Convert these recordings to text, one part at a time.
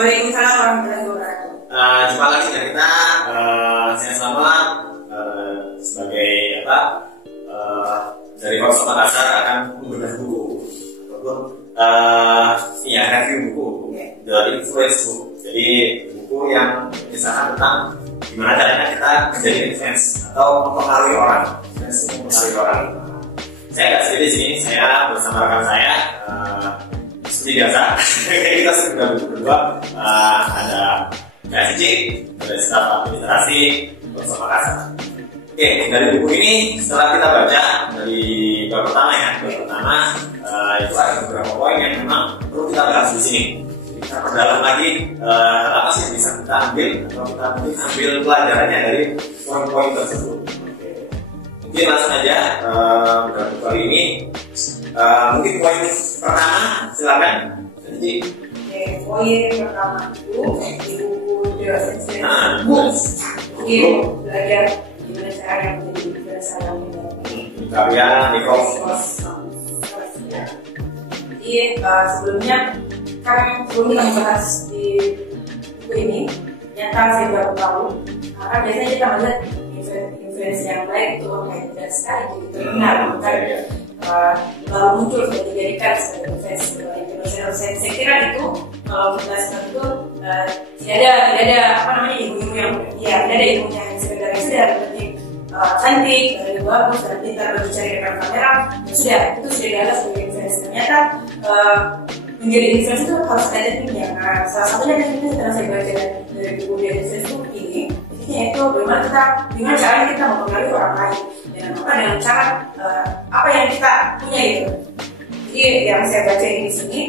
Waalaikumsalam warahmatullahi wabarakatuh. Jumpa lagi dengan kita. Saya selamat sebagai dari Korps Makassar akan membedah buku ataupun review buku dari influence book. Jadi buku yang mengisahkan tentang gimana caranya kita menjadi influence atau mempengaruhi orang. Saya nggak sendiri di sini, saya bersama rekan saya. Seperti biasa, kita sudah berdua. Ada Kak Cici, dari staf administrasi Korps Makassar. Oke, dari buku ini setelah kita baca dari bab pertama itu ada beberapa poin yang memang perlu kita bahas di sini. Kita perdalam lagi apa sih yang bisa kita ambil atau kita mungkin ambil pelajarannya dari poin-poin tersebut. Oke. Mungkin langsung aja buku kali ini. Mungkin poin pertama, silakan. Jadi, poin pertama itu di buku The Influence Books. Belajar gimana cara yang menjadi influencer yang karya Nicole. Jadi sebelumnya kan sebelum kita membahas di buku ini, ternyata saya baru tahu karena biasanya kita melihat influencer yang baik itu kayak tidak sekali gitu benar lalu muncul sudah dijadikan sebagai influencer. Saya kira itu kalau kita sekarang itu tidak ada apa namanya ilmu yang tidak ada ilmunya yang sekedar penting cantik dan bagus dan pintar berbicara di depan kamera sudah itu sudah dianggap sebagai influencer. Ternyata menjadi influencer itu harus ada timnya. Nah, salah satunya kan itu setelah saya baca dari buku The Influence Book ini, yaitu bagaimana caranya kita mempengaruhi orang lain dengan cara apa yang kita punya itu. Jadi yang saya baca di sini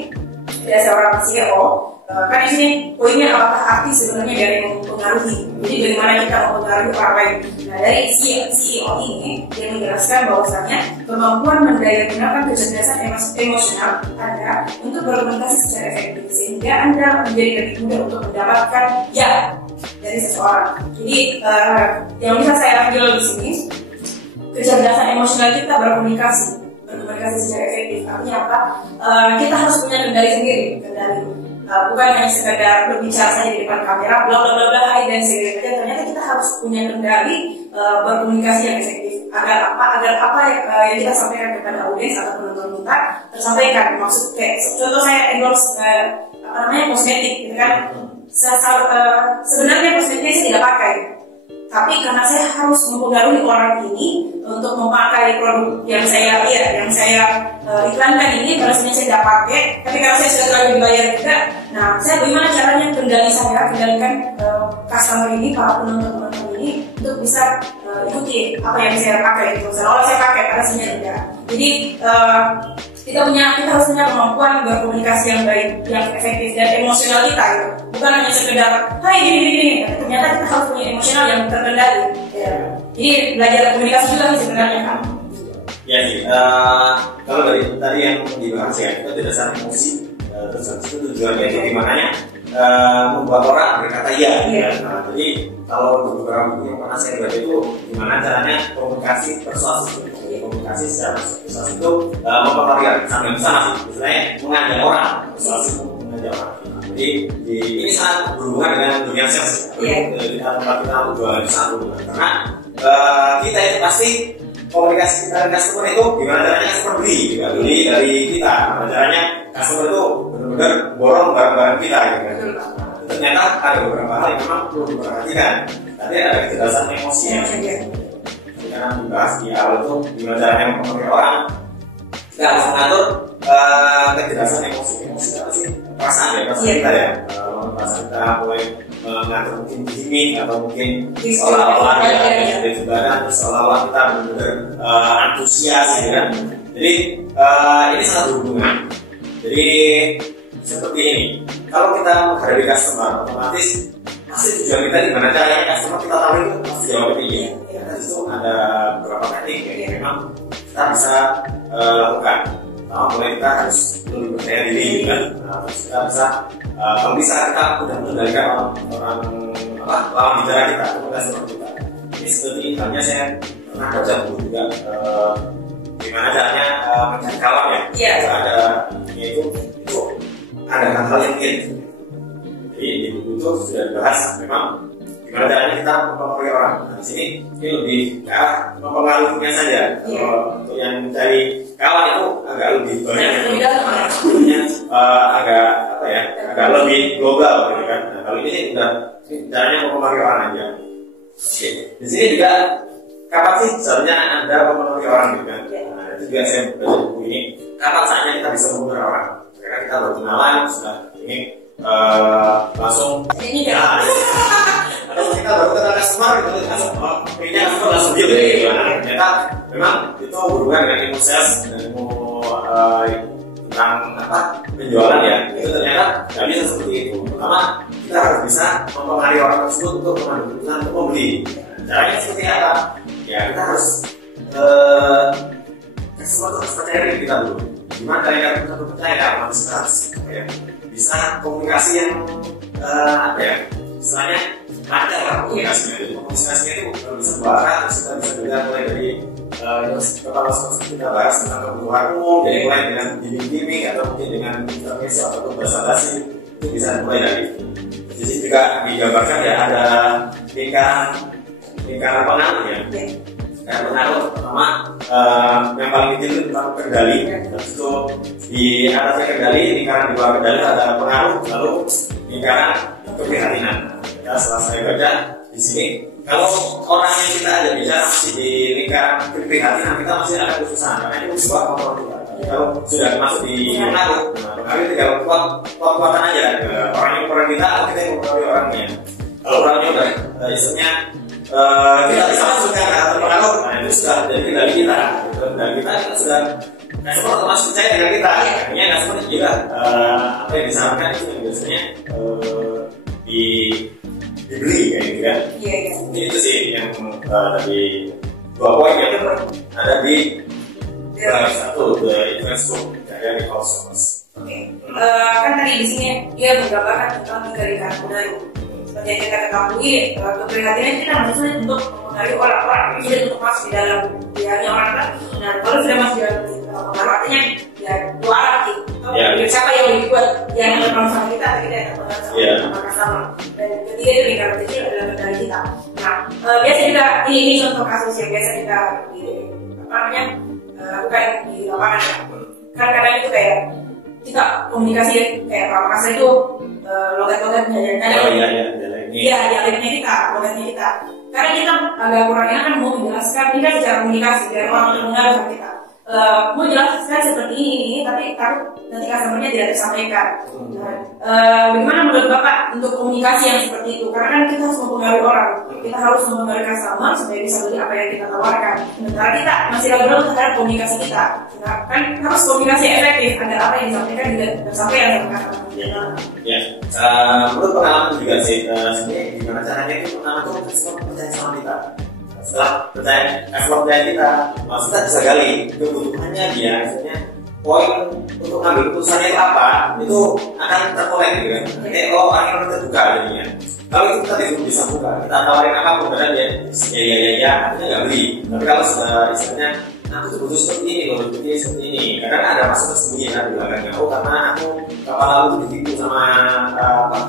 ada seorang CEO. Kan di sini poinnya apakah arti sebenarnya dari mempengaruhi. Jadi bagaimana kita mempengaruhi orang lain. Nah, dari CEO ini dia menjelaskan bahwasanya kemampuan mendayagunakan kecerdasan emosional Anda untuk berkomunikasi secara efektif sehingga Anda menjadi lebih mudah untuk mendapatkan ya dari seseorang. Jadi yang bisa saya ambil di sini, kecerdasan emosional kita berkomunikasi secara efektif. Artinya apa? Kita harus punya kendali. Bukan hanya sekedar berbicara saja di depan kamera, bla bla bla bla dan sebagainya. Ternyata kita harus punya kendali berkomunikasi yang efektif. Agar apa yang kita sampaikan kepada audiens atau penonton kita tersampaikan. Maksud kayak contoh saya endorse kosmetik, gitu kan? Sebenarnya kosmetiknya saya tidak pakai. Tapi karena saya harus mempengaruhi orang ini untuk memakai produk yang saya iklankan ini, pada sebenarnya saya tidak pakai, tapi karena saya sudah terlalu dibayar juga. Nah, saya bagaimana caranya kendalikan customer ini, para penonton ini untuk bisa ikuti apa yang saya pakai itu. Seolah saya pakai, karena sebenarnya tidak. Jadi kita harus punya kemampuan berkomunikasi yang baik, yang efektif dan emosional kita gitu. Bukan hanya sekedar hai gini. Ternyata kita harus punya emosional yang terkendali. Ya. Jadi belajar komunikasi juga sebenarnya kan. Ya sih. Kalau dari tadi yang dibahas ya, itu berdasarkan emosi. Terus itu tujuannya itu gimana ya? Membuat orang berkata iya. Nah, jadi kalau untuk beberapa buku yang pernah saya baca itu gimana caranya komunikasi persuasif. Komunikasi secara persuasif itu mempengaruhi sampai bisa misalnya mengajak orang persuasif mengajak orang. Jadi ini sangat berhubungan dengan dunia sales. Tempat kita jualan sangat berhubungan karena kita itu pasti komunikasi kita dengan customer itu gimana caranya customer beli dari kita. Gimana caranya customer itu benar-benar borong barang-barang kita gitu kan. Ternyata ada beberapa hal yang memang perlu diperhatikan. Tapi ada kecerdasan emosi yang karena dibahas di awal itu gimana caranya mempengaruhi orang. Kita harus mengatur kecerdasan emosi apa sih? Perasaan kita ya. Perasaan kita mulai mengatur mungkin gimmick atau mungkin seolah-olah seolah-olah kita benar-benar antusias ya kan. Jadi ini sangat berhubungan. Jadi seperti ini, kalau kita menghadapi customer otomatis pasti tujuan kita gimana caranya customer kita tahu itu pasti jawab iya. Itu ada beberapa teknik yang memang kita bisa lakukan. Mulai kita harus lebih percaya diri kan. Terus kita bisa kalau bisa kita udah mengendalikan orang lawan bicara kita, customer kita. Ini seperti halnya saya pernah baca buku juga gimana caranya mencari kawan ya. Ada yaitu ada hal-hal yang mirip. Jadi Jadi di buku itu sudah dibahas memang gimana caranya kita mempengaruhi orang. Nah, di sini ini lebih ke arah mempengaruhinya saja. Kalau untuk yang mencari kawan itu agak lebih banyak, agak apa ya, agak lebih global gitu kan. Nah, kalau ini udah caranya mempengaruhi orang aja. Oke. Di sini juga kapan sih seharusnya Anda mempengaruhi orang gitu kan? Nah, itu juga saya baca buku ini. Kapan saatnya kita bisa mempengaruhi orang? Karena kita baru kenalan sudah ingin langsung ya. Atau kita baru kenal customer gitu langsung pilihnya langsung deal gitu. Nah, ternyata memang itu berhubungan dengan ilmu sales dan ilmu tentang apa penjualan ya. Itu ternyata nggak bisa seperti itu. Pertama kita harus bisa mempengaruhi orang tersebut untuk mengambil keputusan untuk membeli. Caranya seperti apa? Ya kita harus customer harus percaya diri kita dulu. Gimana caranya kita percaya? Bisa komunikasi yang apa ya? Misalnya ada lah komunikasinya itu. Komunikasinya itu bisa berarah, terus kita bisa juga mulai dari kepala sponsor kita bahas tentang kebutuhan umum, jadi mulai dengan gimmick atau mungkin dengan intermezzo atau bahasa basi itu bisa mulai dari. Jadi juga digambarkan ya ada lingkaran pengaruh ya. Lingkaran pengaruh pertama yang paling kecil itu tentang kendali. Terus itu di atasnya kendali, lingkaran di bawah kendali ada pengaruh, lalu lingkaran keprihatinan. Ya, setelah saya baca di sini, kalau orang yang kita ajak bicara masih di lingkaran keprihatinan, kita masih ada kesusahan karena itu sebuah kontrol kita. Kalau sudah masuk di pengaruh, pengaruh itu kalau kuat-kuatan aja orang yang kurang kita yang mempengaruhi orangnya. Kalau orangnya udah istilahnya kita bisa masukkan atau pengaruh, nah itu sudah dari kendali kita. Dan kita sudah customer otomatis percaya dengan kita. Akhirnya customer juga apa yang disarankan itu yang biasanya dibeli kayak gitu kan. Ini itu sih yang tadi 2 poin yang ada di satu influence book dari Cosmos. Kan tadi di sini dia menggambarkan tentang 3 lingkaran budaya. Seperti yang kita ketahui, keprihatinan kita maksudnya untuk mempengaruhi orang-orang, tidak untuk masuk di dalam dirinya orang kan. Nah, kalau sudah masuk di dalam pengaruh artinya ya 2 arah gitu. Siapa yang lebih kuat, yang terpengaruh sama kita, atau kita yang terpengaruh sama sama. Dan ketiga itu lingkaran kecil adalah kendali kita. Nah, biasa juga ini contoh kasus yang biasa kita lakukan di lapangan. Kadang-kadang itu kayak kita komunikasi kayak Pak Makassar itu logat-logatnya dialeknya kita, logatnya kita. Karena kita agak kurang enak kan mau menjelaskan ini kan secara komunikasi biar orang mendengar sama kita. Mau jelaskan seperti ini, tapi takut nanti customer-nya tidak tersampaikan. Bagaimana menurut Bapak untuk komunikasi yang seperti itu? Karena kan kita harus mempengaruhi orang, kita harus mempengaruhi customer supaya bisa beli apa yang kita tawarkan. Sementara kita masih ragu-ragu terhadap komunikasi kita. Nah, kan harus komunikasi efektif agar apa yang disampaikan juga tersampaikan sama customer. Menurut pengalaman juga sih, sebenarnya gimana caranya itu pertama tuh customer percaya sama kita. Setelah percaya kita, kita bisa gali kebutuhannya dia, misalnya poin untuk ngambil keputusannya itu apa, itu akan terkolek gitu kan. Akhirnya terbuka jadinya. Kalau itu kita tidak bisa buka, kita tawarin apapun padahal dia ya, akhirnya nggak beli. Tapi kalau sudah istilahnya aku tuh butuh seperti ini, seperti ini. Kadang ada masalah tersembunyi di belakangnya. Karena aku kapan lalu tuh ditipu sama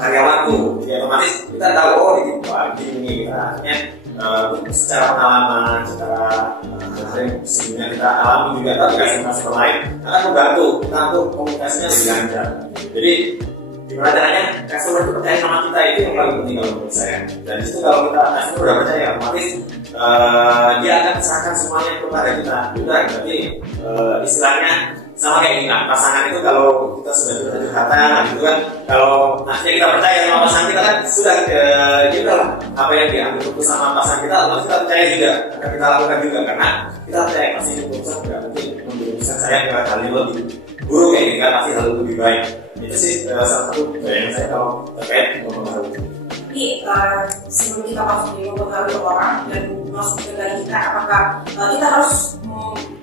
karyawanku. Jadi otomatis kita tahu ditipu ini kita akhirnya secara pengalaman, secara hal yang sebelumnya kita alami juga tapi kasih customer lain akan membantu kita untuk komunikasinya lebih lancar. Jadi gimana caranya customer itu percaya sama kita itu yang paling penting kalau menurut saya. Dan disitu kalau kita customer udah percaya otomatis dia akan serahkan semuanya kepada kita. Udah berarti istilahnya sama kayak ini kan, pasangan itu kalau kita sudah curhatan gitu kan, kalau akhirnya kita percaya sama pasangan kita kan sudah gitu lah apa yang diambil keputusan sama pasangan kita, lalu kita percaya juga akan kita lakukan juga karena kita percaya pasti keputusan tidak mungkin mengambil keputusan saya ke hal yang lebih buruk kayak ini kan, pasti hal lebih baik. Itu sih salah satu yang saya tahu terkait mempengaruhi. Jadi sebelum kita masuk di mempengaruhi orang dan masuk ke dari kita, apakah kita harus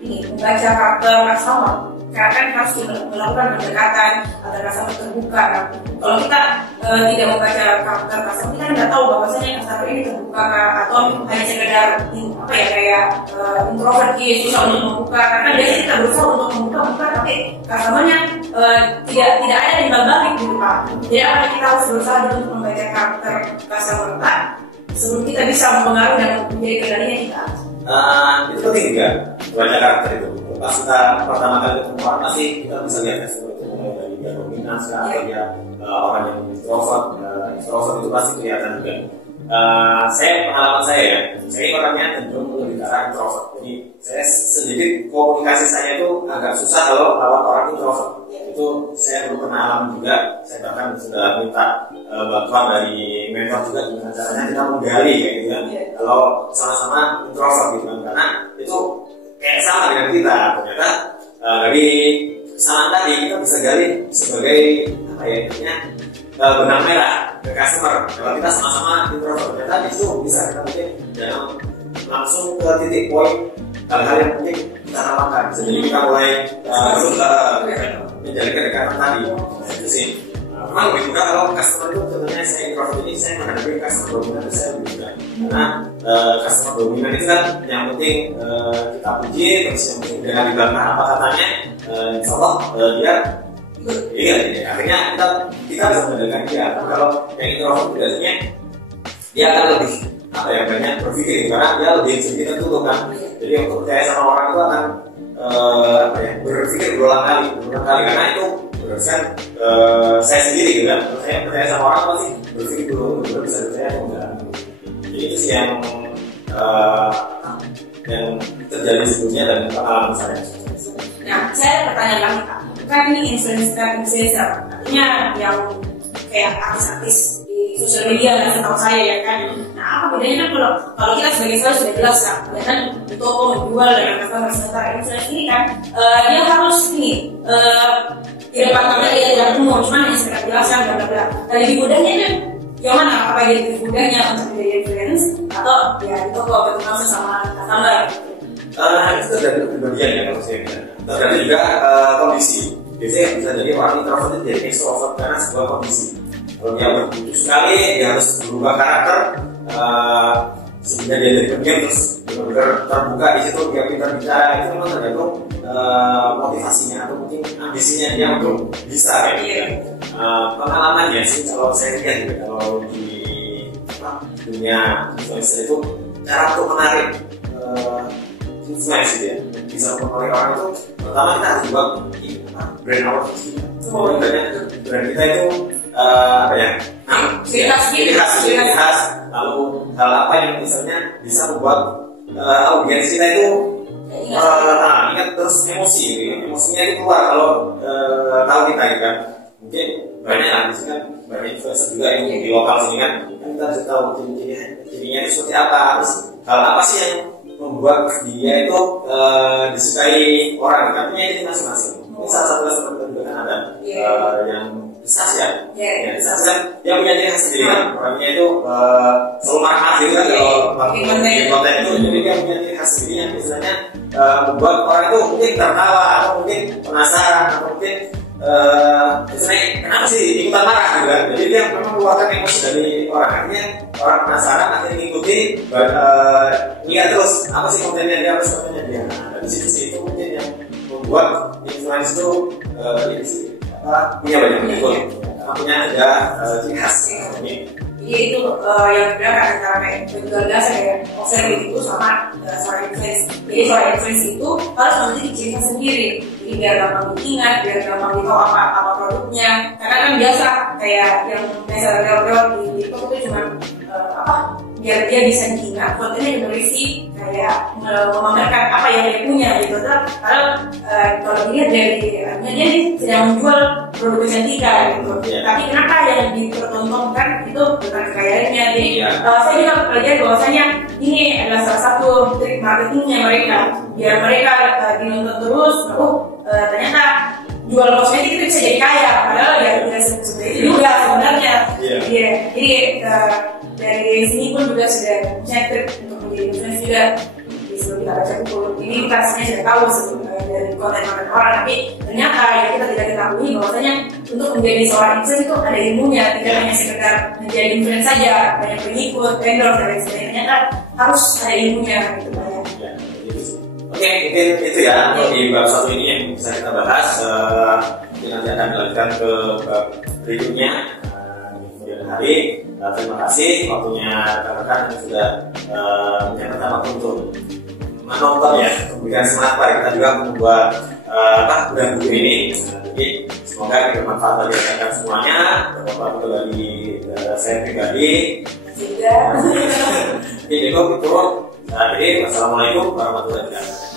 membaca karakter customer karena kan harus melakukan pendekatan agar customer terbuka. Kalau kita tidak membaca karakter customer, kita nggak tahu bahwasanya customer ini terbuka atau hanya sekedar apa ya kayak introvert gitu, susah untuk membuka. Karena biasanya kita berusaha untuk membuka, tapi customernya tidak ada yang balik gitu Pak. Jadi apa kita harus berusaha dulu untuk membaca karakter customer Pak sebelum kita bisa mempengaruhi dan menjadi kendalinya kita. Itu penting juga baca karakter itu. Pas kita pertama kali ketemu orang pasti kita bisa lihat customer itu mulai dari dia dominan atau dia orang yang introvert itu pasti kelihatan juga. Pengalaman saya ya, saya orangnya cenderung lebih ke arah introvert. Jadi saya sedikit komunikasi saya itu agak susah kalau lawan orang introvert. Itu saya belum pernah alami juga. Saya bahkan sudah minta bantuan dari mentor juga gimana caranya kita menggali kayak gitu kan. Kalau sama-sama introvert gitu kan, karena itu kayak sama dengan kita. Ternyata dari kesalahan tadi kita bisa gali sebagai apa ya namanya benang merah ke customer. Kalau kita sama-sama introvert, ternyata itu bisa kita mungkin langsung ke titik poin hal-hal yang mungkin kita rawakan. Jadi kita mulai menjalin kedekatan tadi. Itu sih. Memang lebih mudah kalau customer itu contohnya saya introvert ini saya menghadapi customer dominan itu saya lebih mudah. Karena customer dominan itu kan yang penting kita puji, terus yang penting dengan dibantah apa katanya, insya Allah dia iya, artinya kita bisa mendengarkan dia. Kalau yang introvert biasanya dia akan lebih apa ya banyak berpikir karena dia lebih sedikit tertutup kan. Jadi untuk percaya sama orang itu akan berpikir berulang kali karena itu berdasarkan saya sendiri gitu kan. Saya percaya sama orang pasti berpikir dulu bisa percaya atau enggak. Jadi itu sih yang terjadi sebelumnya dan pengalaman saya. Nah, saya bertanya lagi Pak, kan ini influencer, artinya yang kayak artis-artis di sosial media, setahu saya ya kan. Nah, apa bedanya kan kalau kita sebagai saya sudah jelas kan di toko menjual dan customer, sementara influencer ini kan dia harus ini di depan kamera dia tidak umum, cuman yang sekedar jelaskan bla bla bla. Dari di budayanya kan yang mana, apa jadi di budayanya untuk menjadi influence atau ya di toko ketemu sesama customer gitu. Itu tergantung kepribadian ya kalau saya bilang. Tergantung juga kondisi. Biasanya bisa jadi orang introvert itu jadi extrovert karena sebuah kondisi. Kalau dia berbutuh sekali, dia harus berubah karakter. Sebenarnya dia dari pendiam terus benar-benar terbuka di situ, dia pintar bicara. Itu memang tergantung motivasinya atau mungkin ambisinya dia untuk bisa kayak gitu. Pengalamannya sih kalau saya lihat juga kalau di dunia influencer itu cara untuk menarik influence ya, bisa mempengaruhi orang itu. Pertama kita harus buat brand awareness kita. Brand kita itu apa ya? Ciri khas. Lalu hal apa yang misalnya bisa membuat audiens kita itu ingat terus emosi, gitu. Emosinya itu keluar kalau tahu kita gitu kan. Mungkin banyak lah, misalnya kan banyak influencer juga yang di lokal sini kan kita harus tahu cirinya itu seperti apa, terus hal apa sih yang membuat dia itu disukai orang, artinya ini masing-masing. Ini salah satu seperti itu kan ada yang Sas ya, Sas kan dia punya ciri khas sendiri kan, orangnya itu selalu marah gitu kan kalau bikin konten itu, jadi dia punya ciri khas sendiri yang biasanya membuat orang itu mungkin tertawa atau mungkin penasaran atau mungkin misalnya kenapa sih ikutan marah gitu kan, jadi dia memang mengeluarkan emosi dari orang, artinya orang penasaran akhirnya ngikuti lihat terus apa sih kontennya dia, apa sih kontennya dia. Nah, dari situ sih itu mungkin yang membuat influencer itu ini sih punya banyak pengikut, punya ada ciri khas ini. Jadi itu yang berbeda antara kayak penjual jasa kayak observing itu sama seorang influence. Jadi seorang influence itu harus memiliki ciri khas sendiri. Jadi biar gampang diingat, biar gampang ditahu apa produknya. Karena kan biasa kayak yang biasa lewat di TikTok itu cuma biar dia bisa diingat, kontennya berisi kayak memamerkan apa yang dia punya gitu. Karena kalau dilihat dari dia sedang menjual produk kecantikan gitu. Tapi kenapa yang dipertontonkan itu bukan kekayaannya? Jadi saya juga pelajari bahwasanya ini adalah salah satu trik marketingnya mereka, biar mereka dinonton terus. Ternyata jual kosmetik itu bisa jadi kaya, padahal ya tidak seperti itu juga sebenarnya. Jadi dari sini pun juga sudah trik untuk menjadi influencer juga. kita baca buku ini kita sebenarnya sudah tahu sebelum dari konten-konten orang, tapi ternyata ya kita tidak ketahui bahwasanya untuk menjadi seorang influencer itu ada ilmunya, tidak hanya sekedar menjadi influencer saja, banyak pengikut, vendor dan lain sebagainya, ternyata harus ada ilmunya gitu banyak. Ya, gitu sih. Oke, mungkin itu ya untuk di bab 1 ini yang bisa kita bahas. Mungkin nanti akan dilanjutkan ke bab berikutnya di kemudian hari. Terima kasih waktunya rekan-rekan yang sudah menyempatkan waktu untuk menonton ya, memberikan semangat pada kita juga membuat buku ini. Jadi semoga ini bermanfaat bagi rekan-rekan semuanya, bermanfaat juga bagi saya pribadi. Juga. Jadi itu. Jadi wassalamualaikum warahmatullahi wabarakatuh.